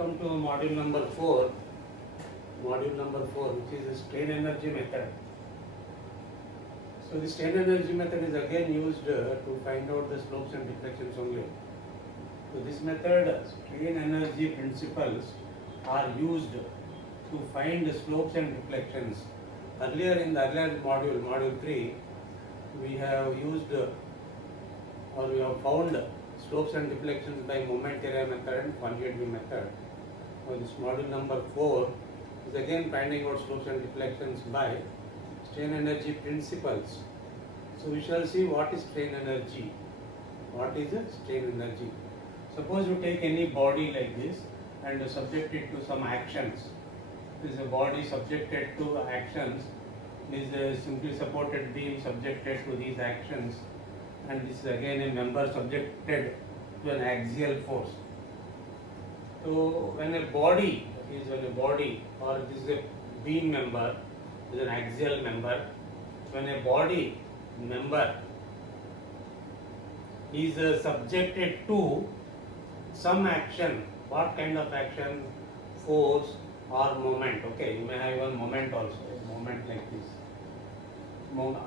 Welcome to module number 4. Module number 4, which is the strain energy method. So the strain energy method is again used to find out the slopes and deflections only. So this method, strain energy principles are used to find the slopes and deflections. Earlier in the earlier module, module 3, we have used or we have found slopes and deflections by moment area method and conjugate beam method. So this module number 4 is again finding out slopes and deflections by strain energy principles. So we shall see what is strain energy. What is a strain energy? Suppose you take any body like this and subject it to some actions. This is a body subjected to actions. This is a simply supported beam subjected to these actions, and this is again a member subjected to an axial force. So when a body or this is a beam member, is an axial member, when a body member is subjected to some action, what kind of action? Force or moment. Okay, you may have one moment also, a moment like this.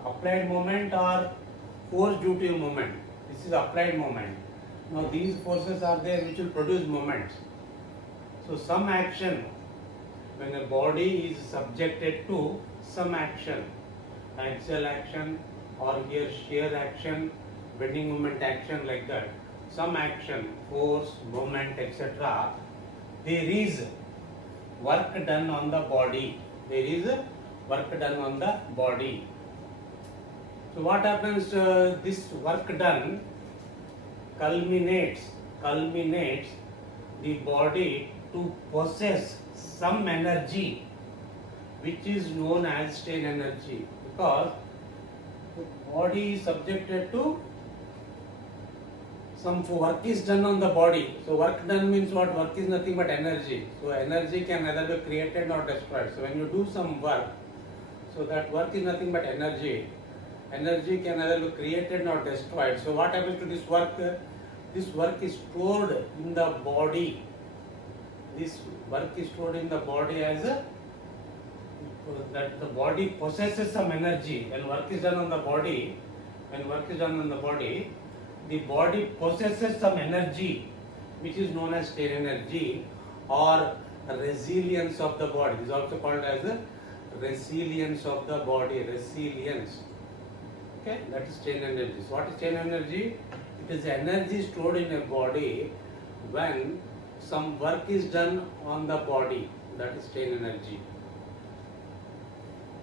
Applied moment or force due to a moment. This is applied moment. Now these forces are there which will produce moments. So some action, when a body is subjected to some action, axial action or here shear action, bending moment action, like that, some action, force, moment, etc., there is work done on the body. There is work done on the body. So what happens? This work done culminates the body to possess some energy which is known as strain energy, because the body is subjected to some work is done on the body. So work done means what? Work is nothing but energy. So energy can either be created or destroyed. So when you do some work, so that work is nothing but energy. Energy can either be created or destroyed. So what happens to this work? This work is stored in the body. This work is stored in the body as that the body possesses some energy. When work is done on the body, the body possesses some energy which is known as strain energy or resilience of the body. This is also called as a resilience of the body. Resilience. Okay, that is strain energy. So what is strain energy? It is energy stored in a body when some work is done on the body. That is strain energy.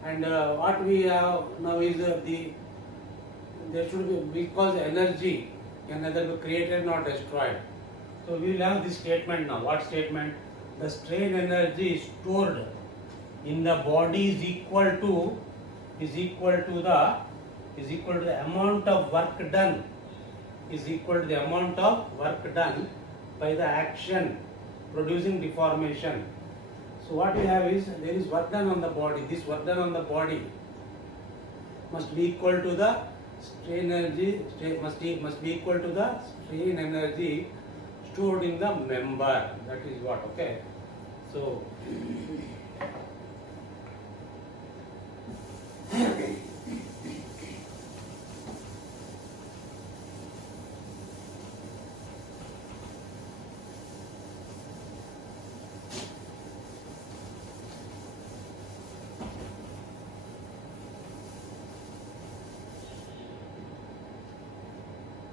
And what we have now is there should be, because energy can neither be created nor destroyed. So we will have this statement now. What statement? The strain energy stored in the body is equal to the amount of work done, by the action producing deformation. So what we have is, there is work done on the body. This work done on the body must be equal to the strain energy, must be equal to the strain energy stored in the member. That is what, okay. So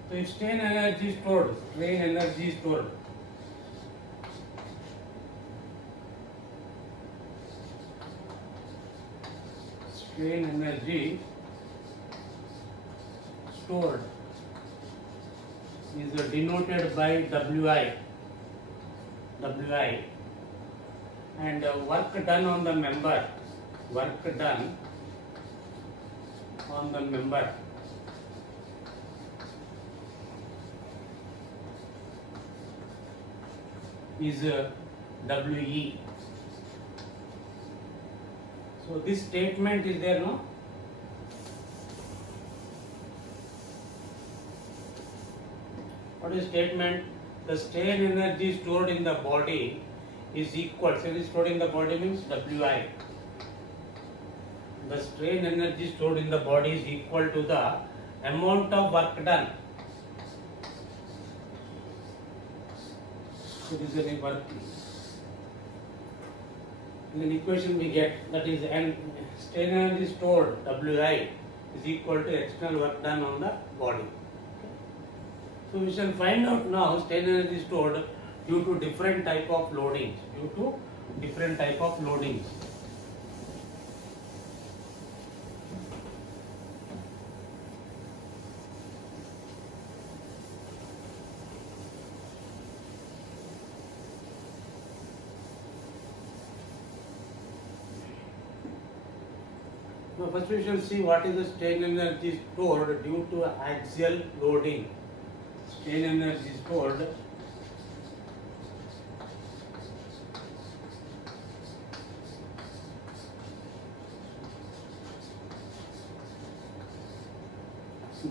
if strain energy stored, strain energy stored, is denoted by Wi, and work done on the member, is We. So this statement is there, no? What is statement? The strain energy stored in the body is equal, so stored in the body means Wi. The strain energy stored in the body is equal to the amount of work done. So this is a work. In an equation we get, that is, and strain energy stored Wi is equal to external work done on the body. So we shall find out now strain energy stored due to different type of loadings. Now first we shall see what is the strain energy stored due to axial loading. Strain energy stored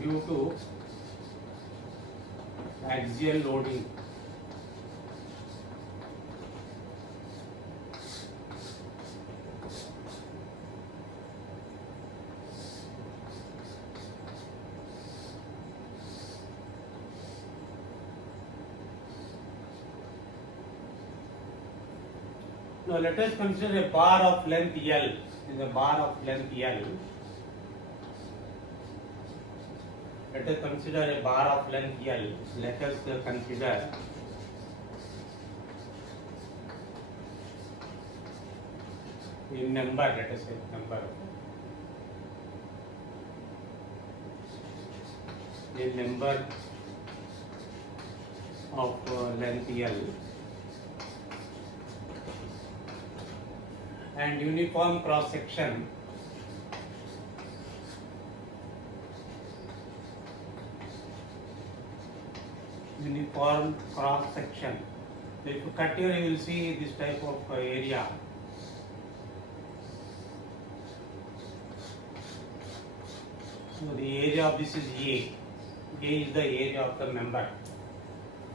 due to axial loading. Now let us consider a bar of length L. Is a bar of length L. Let us consider a bar of length L. Let us consider in number. Let us say number. A number of length L. And uniform cross section So if you cut here, you will see this type of area. So the area of this is A. A is the area of the member.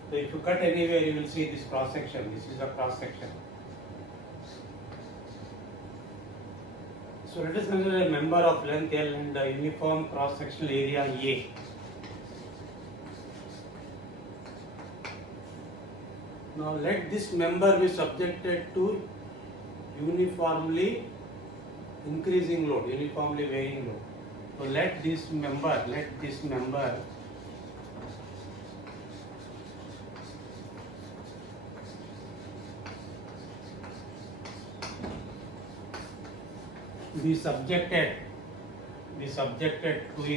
So if you cut anywhere, you will see this cross section. This is a cross section. So let us consider a member of length L and the uniform cross-sectional area A. Now let this member be subjected to uniformly increasing load, uniformly varying load. So let this member be subjected to a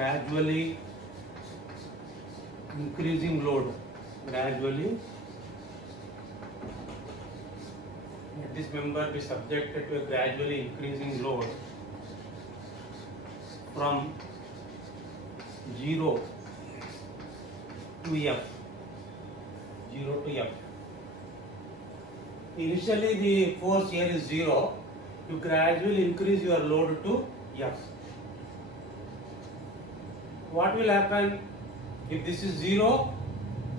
gradually increasing load. Let this member be subjected to a gradually increasing load from 0 to F. Initially the force here is 0. You gradually increase your load to F. What will happen if this is 0?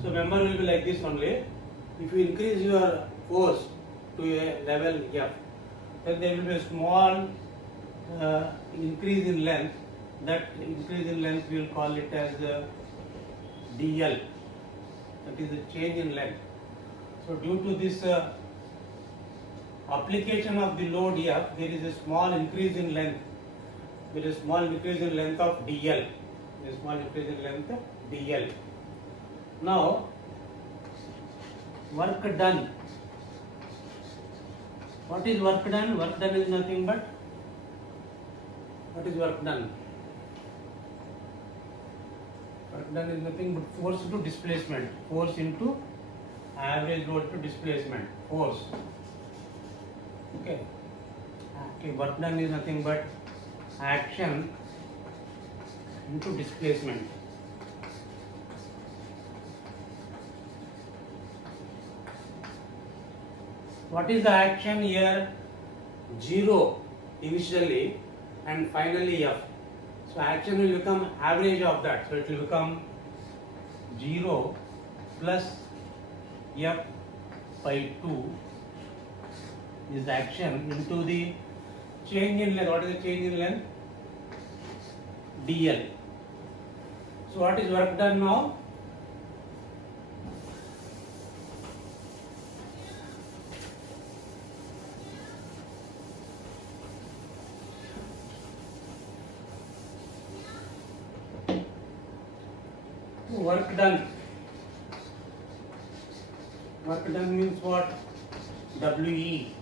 So member will be like this only. If you increase your force to a level F, then there will be a small increase in length. That increase in length we will call it as dl. That is the change in length. So due to this application of the load F, there is a small increase in length. There is a small increase in length of dl. There is a small increase in length of dl. Now, work done. What is work done? Work done is nothing but, what is work done? Work done is nothing but force into displacement. Force into average load to displacement. Force. Okay. Work done is nothing but action into displacement. What is the action here? 0 initially and finally F. So action will become average of that. So it will become 0 plus F by 2 is action into the change in length. What is the change in length? dl. So what is work done now? Work done. Work done means what? WE,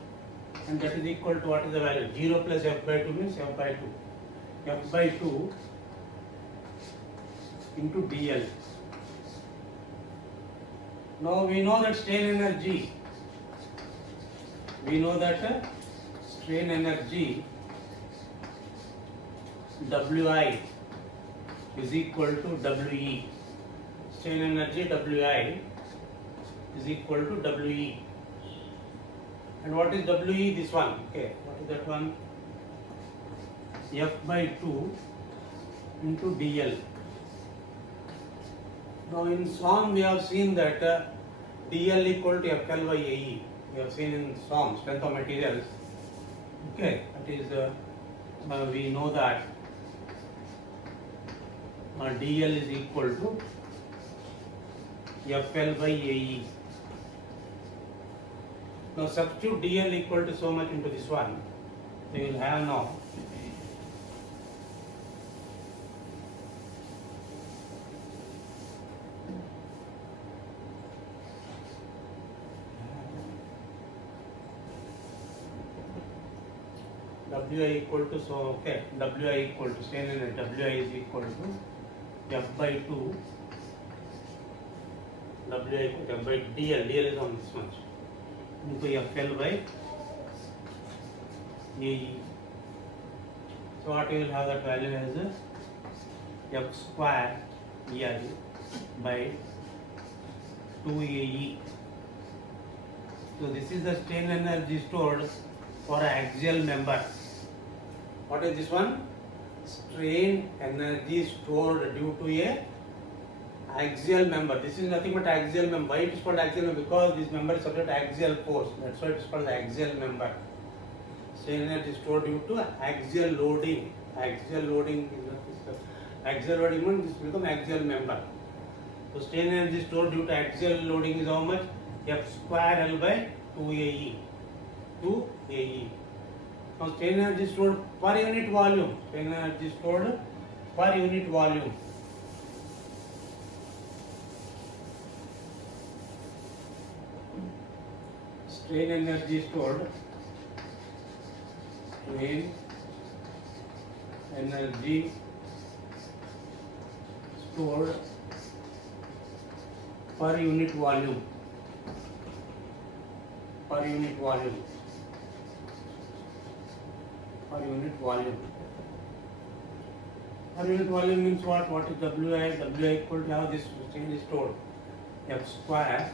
and that is equal to what is the value? 0 plus F by 2 means F by 2. F by 2 into dl. Now we know that strain energy. We know that strain energy Wi is equal to We. Strain energy Wi is equal to We. And what is We? This one. Okay, what is that one? F by 2 into dl. Now in SOM we have seen that dl equal to FL by AE. We have seen in SOM, strength of materials. Okay, that is we know that dl is equal to FL by AE. Now substitute dl equal to so much into this one. We will have now Wi equal to, so okay, Wi equal to strain energy Wi is equal to F by 2 Wi equal to F by dl is on this much into FL by AE. So what you will have that value as F square L by 2AE. So this is the strain energy stored for an axial member. What is this one? Strain energy stored due to a axial member. This is nothing but axial member. Why it is called axial member? Because this member is subject to axial force. That's why it is called axial member. Strain energy stored due to axial loading. Axial loading is not this. Axial loading means this become axial member. So strain energy stored due to axial loading is how much? F square L by 2AE. 2AE. Now strain energy stored per unit volume. Strain energy stored per unit volume. Strain energy stored. Strain energy stored per unit volume. Per unit volume. Per unit volume. Per unit volume means what? What is Wi? Wi equal to how this strain is stored. F square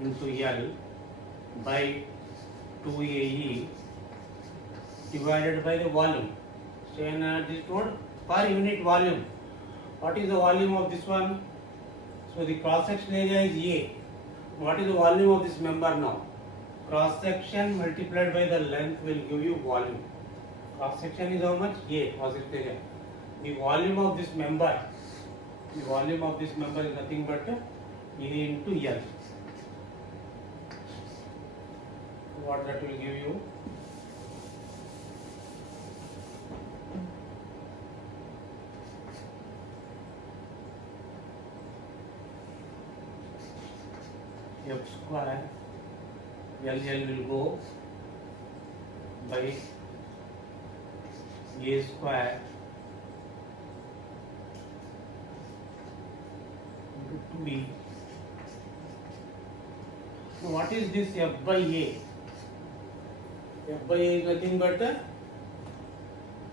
into L by 2AE divided by the volume. Strain energy stored per unit volume. What is the volume of this one? So the cross section area is A. What is the volume of this member now? Cross section multiplied by the length will give you volume. Cross section is how much? A, cross section area. The volume of this member, the volume of this member is nothing but A into L. What that will give you? F square L will go by A square into 2E. So what is this F by A? F by A is nothing but the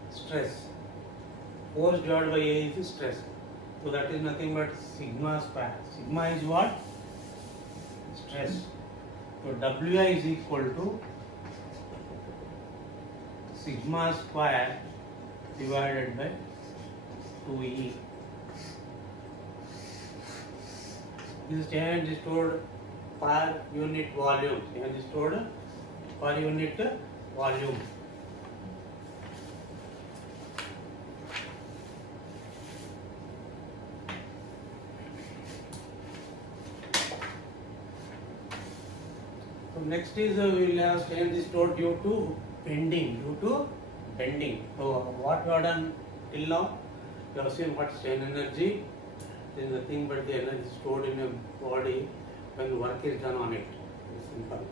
stress. Force divided by A is the stress. So that is nothing but sigma square. Sigma is what? Stress. So Wi is equal to sigma square divided by 2E. This is energy stored per unit volume. Energy stored per unit volume. So next is we will have energy stored due to bending. So what we have done till now, we have seen what is strain energy. There is nothing but the energy stored in a body when the work is done on it. It's simple.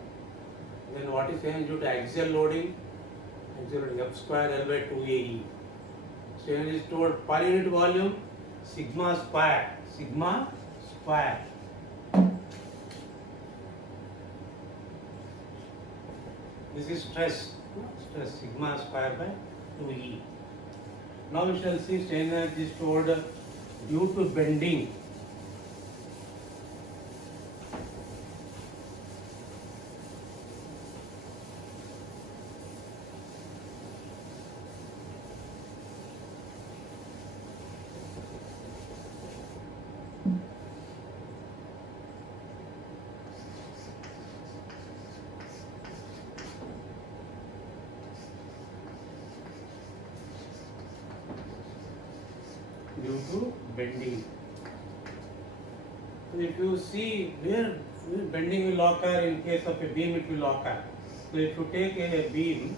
Then what is energy due to axial loading? Axial loading F square L by 2AE. So energy stored per unit volume, sigma square. This is stress sigma square by 2E. Now we shall see strain energy stored due to bending. Due to bending. So if you see where bending will occur, in case of a beam it will occur. So if you take a beam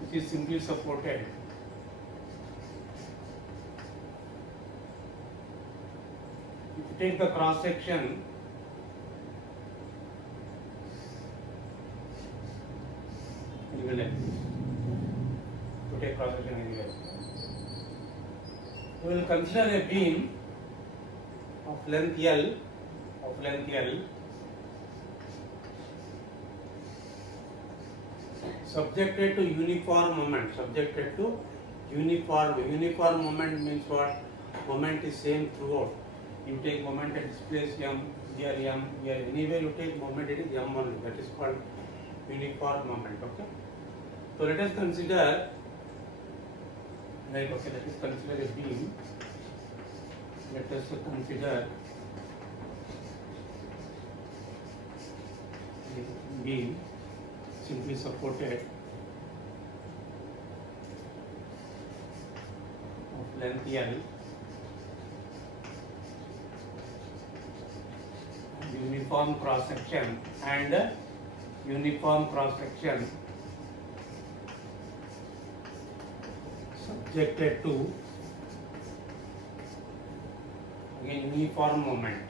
which is simply supported, if you take the cross section, it will like this. Take cross section anywhere. We will consider a beam of length L, subjected to uniform moment. Uniform moment means what? Moment is same throughout. You take moment at this place M, here M, here anywhere you take moment it is M only. That is called uniform moment. Okay. So let us consider. Let us consider a beam. Let us consider a beam simply supported of length L, uniform cross section subjected to again uniform moment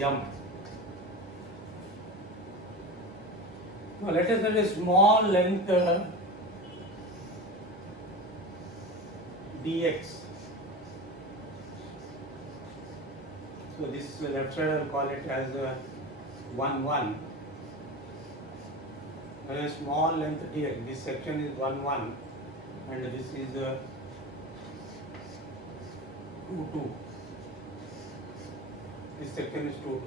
M. Now let us have a small length dx. So this left side I will call it as 1, 1. And a small length dx. This section is 1, 1, and this is 2, 2. This section is 2, 2.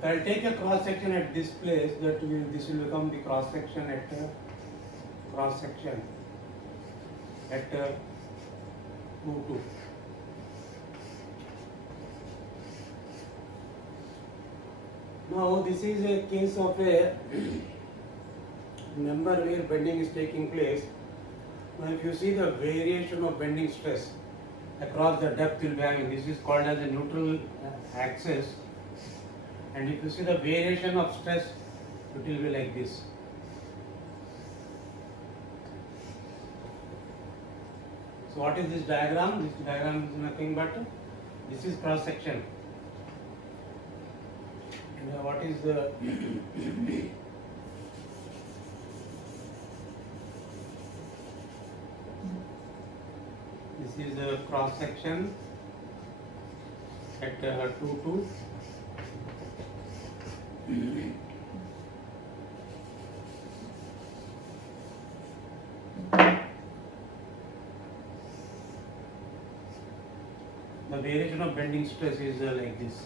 So I will take a cross section at this place. This will become the cross section at 2, 2. Now this is a case of a member where bending is taking place. Now if you see the variation of bending stress across the depth will be having, this is called as a neutral axis, and if you see the variation of stress, it will be like this. So what is this diagram? This diagram is nothing but this is cross section. And what is the this is a cross section at 2, 2. The variation of bending stress is like this.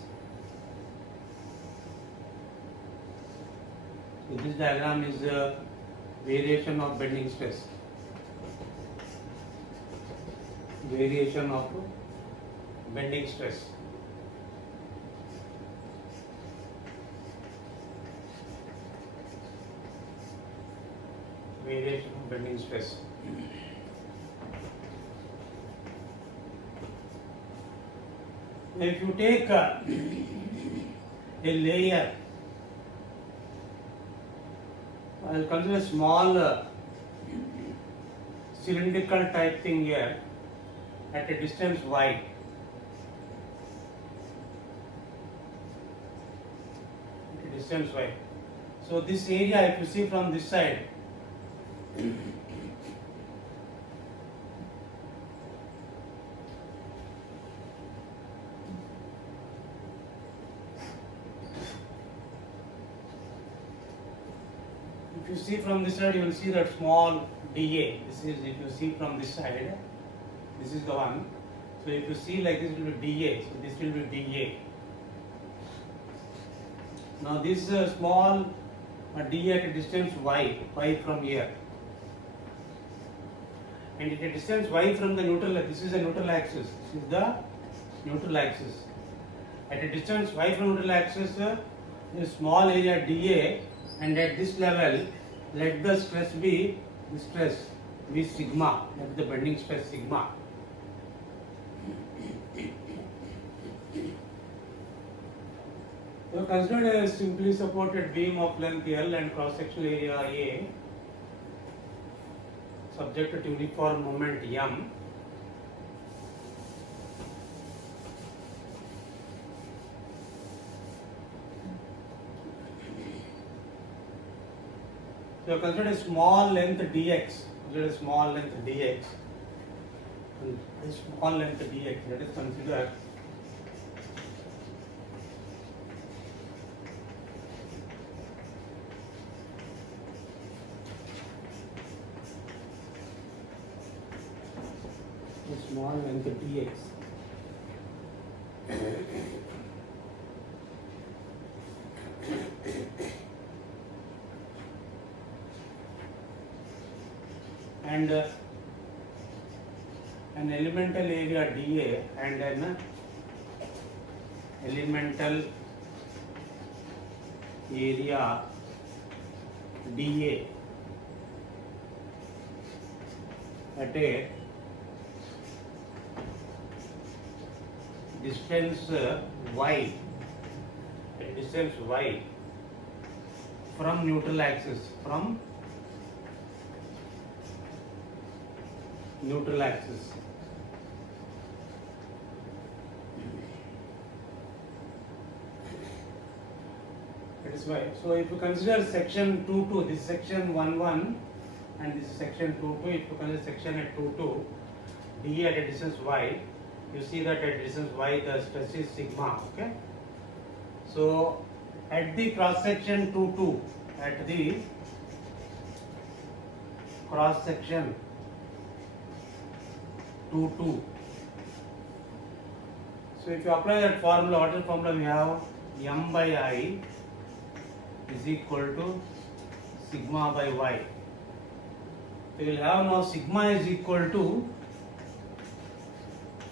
So this diagram is variation of bending stress. Variation of bending stress. Variation of bending stress. If you take a layer, I'll consider a small cylindrical type thing here at a distance y. At a distance y. So this area, if you see from this side, if you see from this side, you will see that small dA. This is, if you see from this side, this is the one. So if you see like this, it will be dA. So this will be dA. Now this is a small dA at a distance y from here. And at a distance y from the neutral, this is the neutral axis. This is the neutral axis. At a distance y from neutral axis, a small area dA, and at this level, let the stress be sigma. Let the bending stress sigma. So consider a simply supported beam of length L and cross-sectional area A, subject to uniform moment M. So consider a small length dx. Consider a small length dx. And a small length dx. Let us consider a small length dx. And an elemental area dA and an elemental area dA at a distance y, from neutral axis, That is why. So if you consider section 2-2, this is section 1-1 and this is section 2-2. If you consider section at 2-2, dA at a distance y, you see that at distance y the stress is sigma. Okay. So at the cross section 2-2, at the cross section 2-2. So if you apply that formula, what is the formula we have? M by I is equal to sigma by y. We will have now sigma is equal to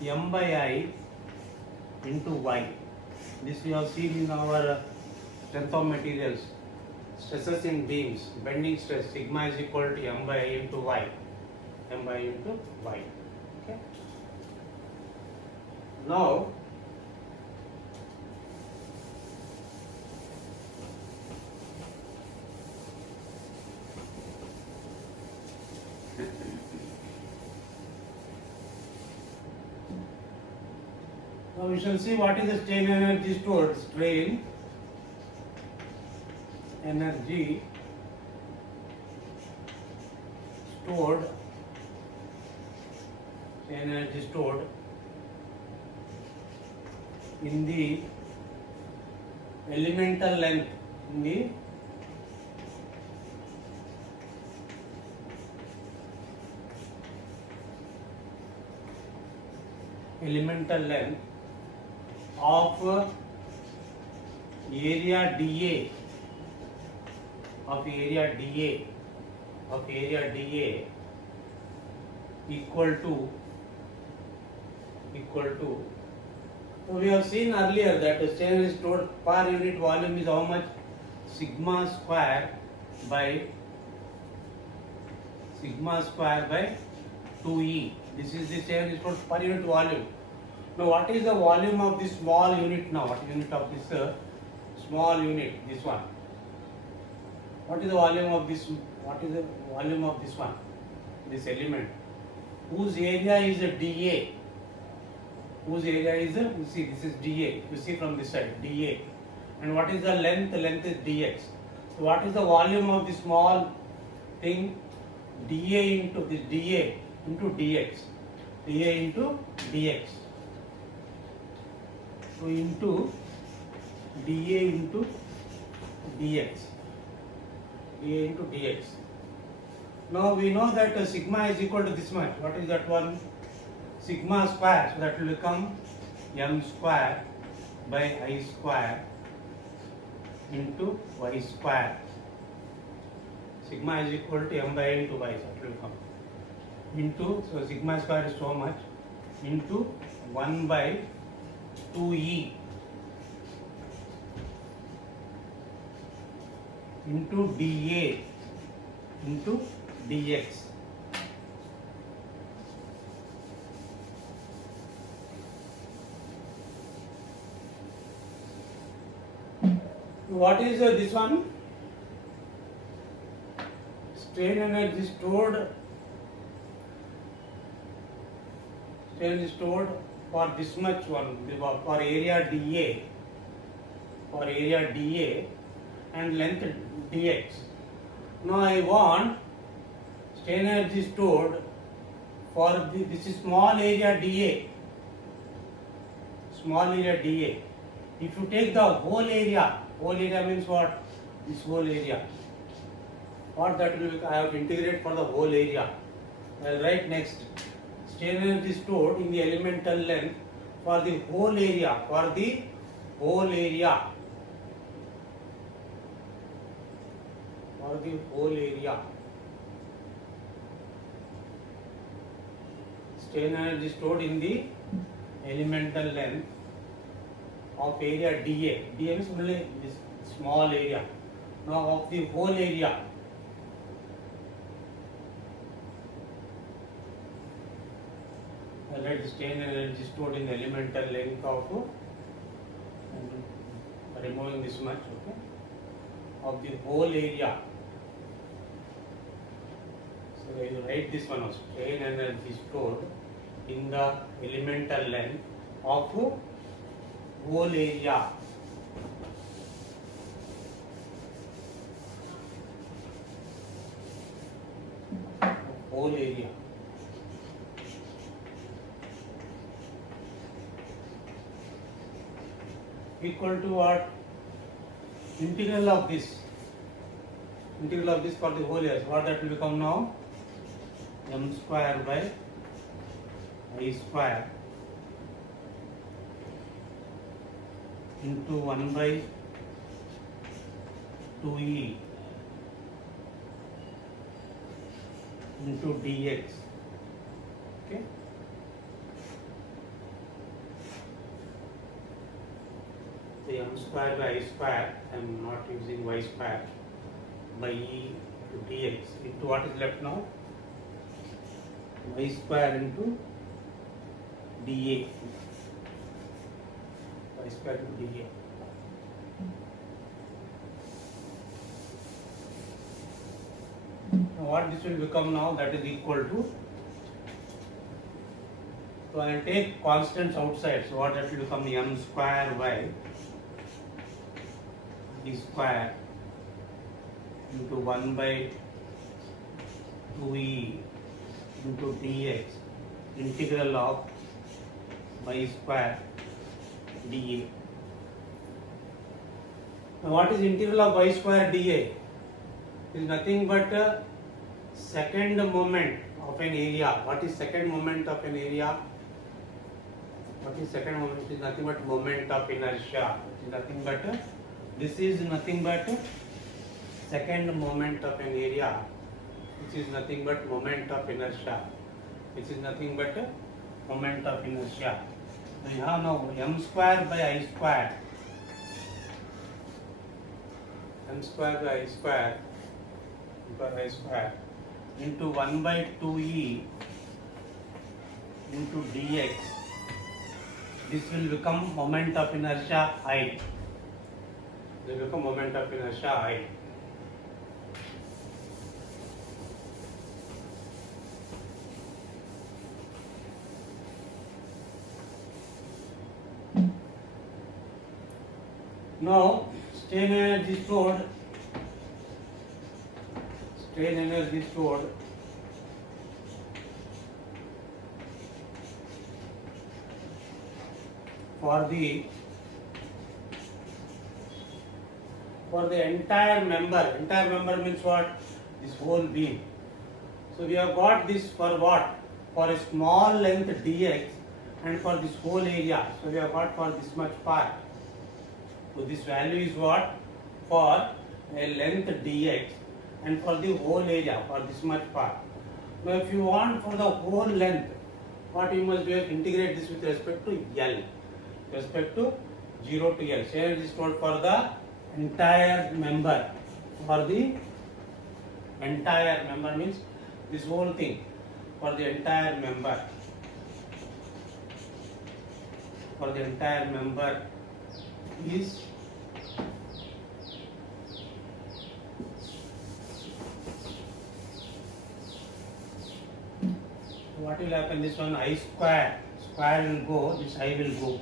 M by I into y. This we have seen in our strength of materials. Stresses in beams, bending stress, sigma is equal to M by I into y. M by I into y. Okay. Now, we shall see what is the strain energy stored. Strain energy stored in the elemental length, of area dA of area dA equal to so we have seen earlier that the strain is stored per unit volume is how much? Sigma square by 2E. This is the strain is stored per unit volume. Now what is the volume of this small unit now? What is unit of this small unit? This one. What is the volume of this? What is the volume of this one? This element. Whose area is a dA? Whose area is a? You see, this is dA. You see from this side, dA. And what is the length? The length is dx. So what is the volume of this small thing? dA into this dA into dx. dA into dx. So into dA into dx. dA into dx. Now we know that sigma is equal to this much. What is that one? Sigma square. So that will become m square by I square into y square. Sigma is equal to m by into y. So that will come into, so sigma square is so much, into 1 by 2e into dA into dx. What is this one? Strain energy stored. Strain is stored for this much one, for area dA, and length dx. Now I want strain energy stored for this is small area dA. Small area dA. If you take the whole area means what? This whole area. What that will be? I have to integrate for the whole area. I will write next. Strain energy stored in the elemental length for the whole area. For the whole area. For the whole area. Strain energy stored in the elemental length of area dA. dA is only this small area. Now of the whole area. Let the strain energy stored in the elemental length of removing this much, okay, of the whole area. So I will write this one also. Strain energy stored in the elemental length of whole area. Whole area. Equal to what? Integral of this. Integral of this for the whole area. So what that will become now? M square by I square into 1 by 2e into dx. Okay. The m square by I square, I am not using y square, by e to dx into what is left now? Y square into dA. Y square into dA. Now what this will become now? That is equal to. So I will take constants outside. So what that will become? M square by d square into 1 by 2e into dx integral of y square dA. Now what is integral of y square dA? It is nothing but second moment of an area. What is second moment of an area? What is second moment? It is nothing but moment of inertia. It is nothing but this is nothing but second moment of an area which is nothing but moment of inertia, which is nothing but moment of inertia. So you have now m square by I square, m square by I square, into 1 by 2e into dx. This will become moment of inertia I. They become moment of inertia I. Now, strain energy stored for the entire member. Entire member means what? This whole beam. So we have got this for what? For a small length dx and for this whole area. So we have got for this much part. So this value is what? For a length dx and for the whole area, for this much part. Now if you want for the whole length, what you must do is integrate this with respect to L. Respect to 0 to L. Strain energy is stored for the entire member. For the entire member means this whole thing. For the entire member. For the entire member is what will happen? This one I square will go, this I will go.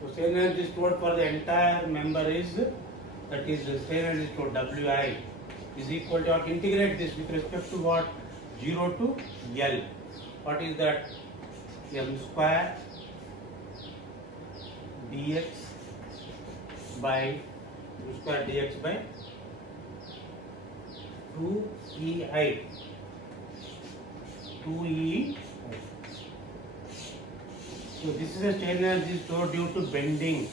So strain energy stored for the entire member is, that is strain energy stored Wi is equal to what? Integrate this with respect to what? 0 to L. What is that? M square dx by 2EI. 2E. So this is a strain energy stored due to bending.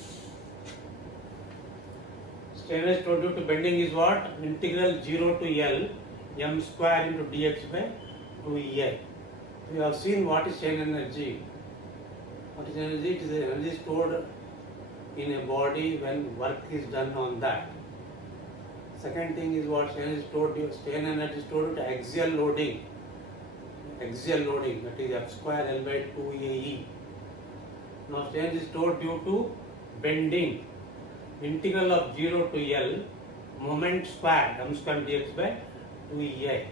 Strain energy stored due to bending is what? Integral 0 to L m square into dx by 2EI. We have seen what is strain energy. What is energy? It is energy stored in a body when work is done on that. Second thing is what? Strain energy stored due to axial loading. Axial loading, that is f square L by 2AE. Now strain is stored due to bending. Integral of 0 to L moment square m square dx by 2EI.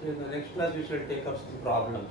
So in the next class we shall take up some problems.